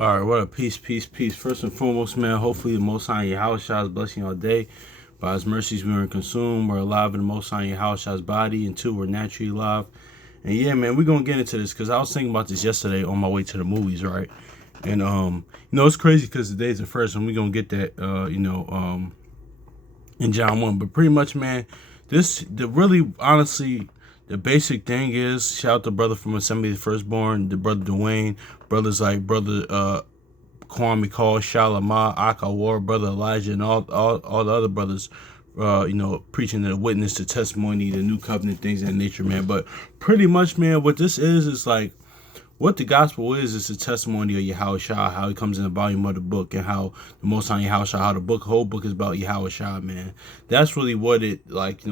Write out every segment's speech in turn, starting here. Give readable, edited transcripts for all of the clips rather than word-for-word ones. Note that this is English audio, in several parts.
All right, what up? Peace, peace, peace. First and foremost, man, hopefully the Most High Yahweh is blessing all day. By His mercies, we are consumed. We're alive in the Most High Yahweh's body, and two, we're naturally alive. And yeah, man, we're gonna get into this because I was thinking about this yesterday on my way to the movies, right? And it's crazy because today's the first, and we're gonna get that, in John 1. But pretty much, man, the really honestly, the basic thing is shout out to brother from Assembly of the Firstborn, the brother Dwayne, brothers like brother Kwame Call, Shalama, Aka War, brother Elijah, and all the other brothers, preaching the witness, the testimony, the new covenant things of that nature, man. But pretty much, man, what this is like what the gospel is a testimony of Yahweh Shah, how he comes in the volume of the book, and how the Most High Yahweh Shah, how the whole book is about Yahweh Shah, man. That's really what it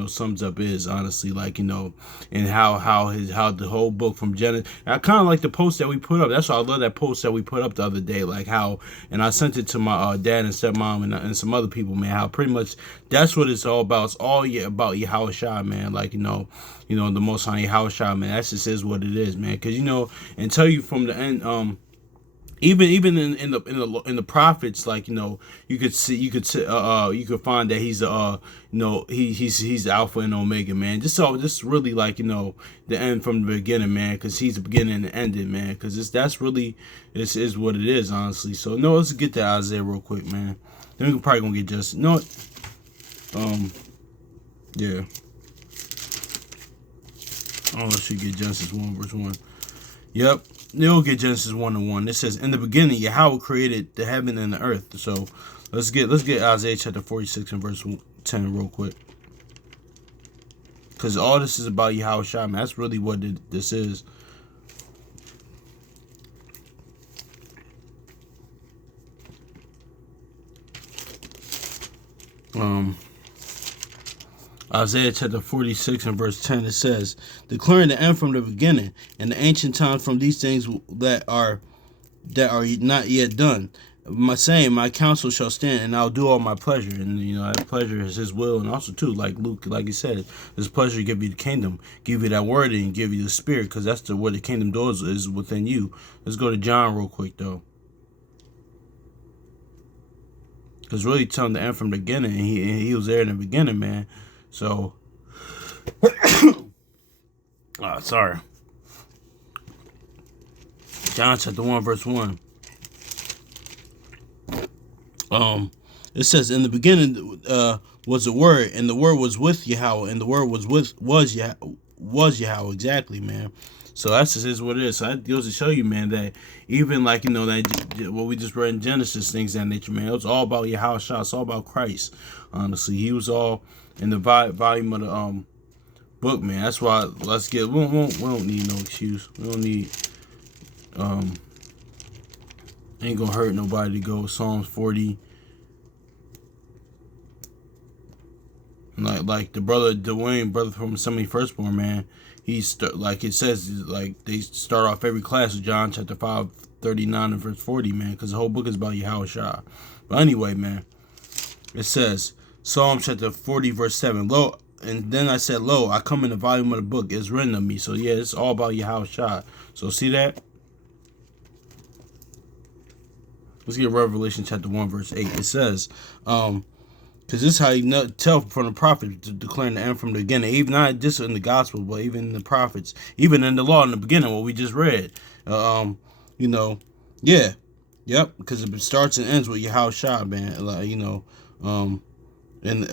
sums up is, honestly, and how the whole book from Genesis. I kind of like the post that we put up. That's why I love that post that we put up the other day, like how, and I sent it to my dad and stepmom and some other people, man. How pretty much that's what it's all about. It's all about Yahweh Shah, man. The Most High Yahweh Shah, man. That just is what it is, man. Because and tell you from the end, even in the prophets, you could find that he's he's the Alpha and Omega, man. This really the end from the beginning, man, because he's the beginning and the ending, man. Because that's really this is what it is, honestly. So no, let's get to Isaiah real quick, man. Then we're probably gonna get just yeah. Oh, let's get Genesis 1 verse 1. Yep, you'll get Genesis 1 and 1. It says, "In the beginning, Yahweh created the heaven and the earth." So let's get Isaiah chapter 46 and verse 10 real quick, because all this is about Yahweh Shah, man. That's really what this is. Isaiah chapter 46 and verse 10, it says, "Declaring the end from the beginning, and the ancient times from these things that are not yet done. My counsel shall stand, and I'll do all my pleasure." And that pleasure is His will, and also too, like Luke, like he said, His pleasure to give you the kingdom, give you that word, and give you the spirit, because that's where the kingdom doors is within you. Let's go to John real quick though, because really telling the end from the beginning, and he was there in the beginning, man. So, sorry. John chapter 1 verse 1. It says, "In the beginning was the Word, and the Word was with Yahweh, and the Word was Yahweh." Exactly, man. So that's just is what it is. So that goes to show you, man, that even that what we just read in Genesis, things of that nature, man, it was all about Yahweh Shah. It's all about Christ. Honestly, He was all in the volume of the book, man. That's why let's get. We don't need no excuse. We don't need ain't gonna hurt nobody to go Psalms 40. Like the brother Dwayne, brother from Assembly Firstborn, man. Like it says, like they start off every class with John chapter 5, 39 and verse 40, man, because the whole book is about Yahweh Shah. But anyway, man, it says Psalm chapter 40 verse 7. Lo, and then I said, "Lo, I come in the volume of the book is written of me." So yeah, it's all about Yahweh Shah. So see that? Let's get Revelation chapter 1 verse 8. It says, because this is how you tell from the prophet declaring the end from the beginning, even not just in the gospel, but even in the prophets, even in the law in the beginning, what we just read. Yeah, yep, because it starts and ends with Yahweh Shah, man. In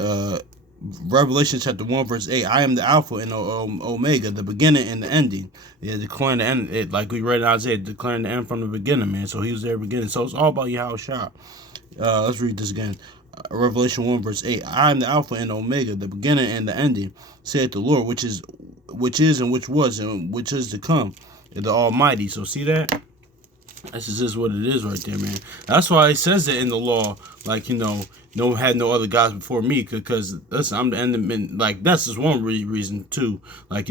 Revelation chapter 1 verse 8, "I am the Alpha and Omega, the beginning and the ending." Yeah, declaring the end, like we read in Isaiah, declaring the end from the beginning, man. So He was there beginning. So it's all about Yahweh Shah. Let's read this again. Revelation 1 verse 8, "I am the Alpha and Omega, the beginning and the ending, saith the Lord, which is and which was and which is to come, the Almighty." So see that? That's just what it is right there, man. That's why it says that in the law, no had no other gods before me, because listen, I'm the end. Like that's just one reason too. I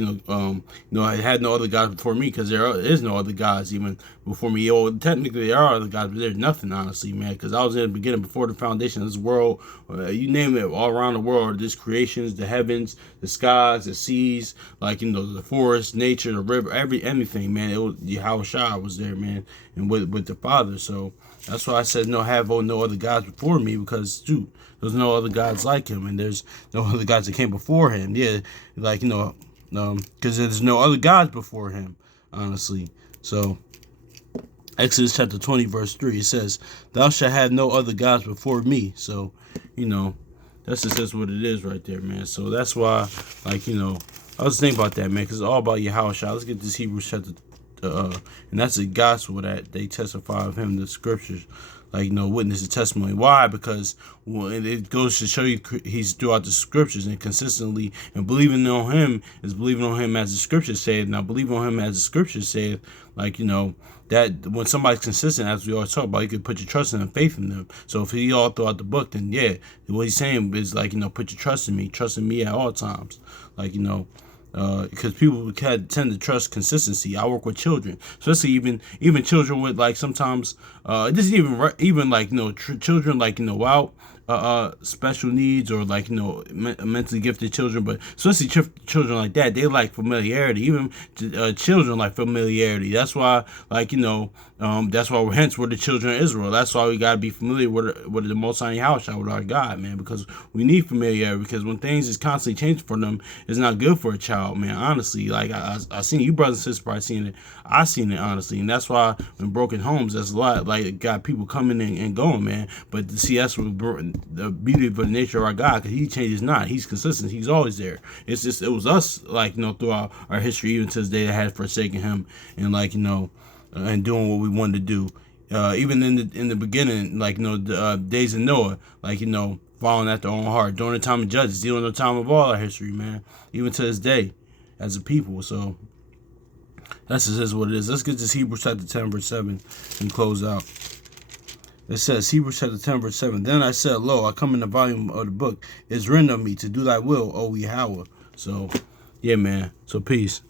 had no other gods before me, because there is no other gods even before me. Yo, technically there are other gods, but there's nothing, honestly, man. Because I was in the beginning, before the foundation of this world. You name it, all around the world, there's creations, the heavens, the skies, the seas, like, the forest, nature, the river, anything, man. It was Yahweh Shai was there, man, and with the Father. So that's why I said no other gods before me, because dude, there's no other gods like him, and there's no other gods that came before him. Yeah, like, because there's no other gods before him, honestly. So Exodus chapter 20 verse 3, it says, "Thou shalt have no other gods before me." So, that's just what it is right there, man. So that's why, like, I was thinking about that, man, because it's all about Yahweh Shai. Let's get this Hebrews chapter, and that's the gospel that they testify of him, the scriptures, like, witness the testimony. Why? Because it goes to show you he's throughout the scriptures, and consistently, and believing on him is believing on him as the scriptures say. Now, believing on him as the scriptures say, like, that when somebody's consistent, as we always talk about, you can put your trust in and faith in them. So if he all throughout the book, then yeah, what he's saying is, like, put your trust in me at all times. Like, because people tend to trust consistency. I work with children, especially even children with, like, sometimes this is even like, children, like, without special needs, or, like, mentally gifted children, but especially children like that, they like familiarity. Even children like familiarity. That's why, like, that's why we're the children of Israel. That's why we gotta be familiar with the Most High Yahweh, with our God, man, because we need familiarity. Because when things is constantly changing for them, it's not good for a child, man. Honestly, like, I seen you brothers and sisters probably seen it. I seen it, honestly, and that's why in broken homes, there's a lot, like, got people coming in and going, man. But see, that's what the beauty of the nature of our God, because he changes not. He's consistent. He's always there. It's just, it was us, like, throughout our history, even to this day, that had forsaken him, and, like, and doing what we wanted to do. Even in the beginning, like, the days of Noah, like, following after their own heart, during the time of Judges, during the time of all our history, man, even to this day, as a people. So that's just what it is. Let's get this Hebrews chapter 10 verse 7 and close out. It says, Hebrews chapter 10 verse 7, "Then I said, Lo, I come in the volume of the book. It's written of me to do thy will, O Yahweh." So yeah, man. So peace.